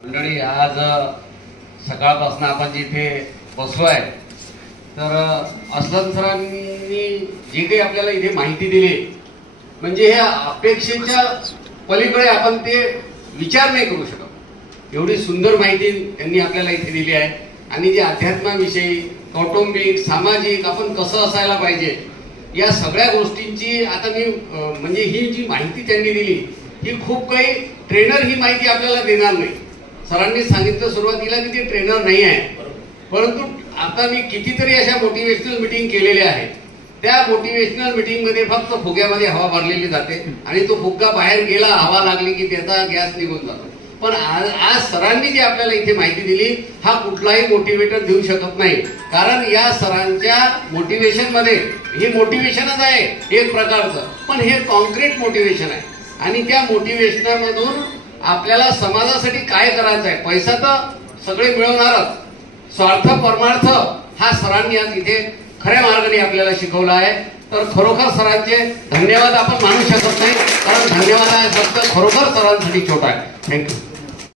मंडळी, आज सकाळपासून आपण जिथे बसलो आहे तर असलम सरांनी जी काही आपल्याला इथे माहिती दिली, म्हणजे ह्या अपेक्षेच्या पलीकडे आपण ते विचार नाही करू शकत. एवढी सुंदर माहिती त्यांनी आपल्याला इथे दिली आहे. आणि जे अध्यात्माविषयी, कौटुंबिक, सामाजिक आपण कसं असायला पाहिजे या सगळ्या गोष्टींची आता मी म्हणजे ही जी माहिती त्यांनी दिली ही खूप काही ट्रेनर ही माहिती आपल्याला देणार नाही. सरांनी सांगितलं सुरुवातीला की ते ट्रेनर नाही आहे, परंतु आता मी कितीतरी अशा मोटिवेशनल मीटिंग केलेल्या आहेत. त्या मोटिवेशनल मीटिंग मध्ये फक्त फुग्यामध्ये हवा भरलेली जाते आणि तो फुग्गा बाहेर गेला, हवा लागली की त्याचा गॅस निघून जातो. पण आज सरांनी जी आपल्याला इथे माहिती दिली हा कुठलाही मोटिवेटर देऊ शकत नाही. कारण या सरांच्या मोटिवेशन मध्ये हे मोटिवेशनच आहे एक प्रकारचं, पण हे कॉन्क्रीट मोटिवेशन आहे. आणि त्या मोटिवेशनमधून आपल्याला समाजासाठी काय करायचं आहे, पैसा तर सगळे मिळवणारच, स्वार्थ परमार्थ हा सरांनी आज इथे खऱ्या मार्गाने आपल्याला शिकवला आहे. तर खरोखर सरांचे धन्यवाद आपण मानू शकत नाही, कारण धन्यवाद आहे शब्द खरोखर सरांसाठी छोटा आहे. थँक्यू.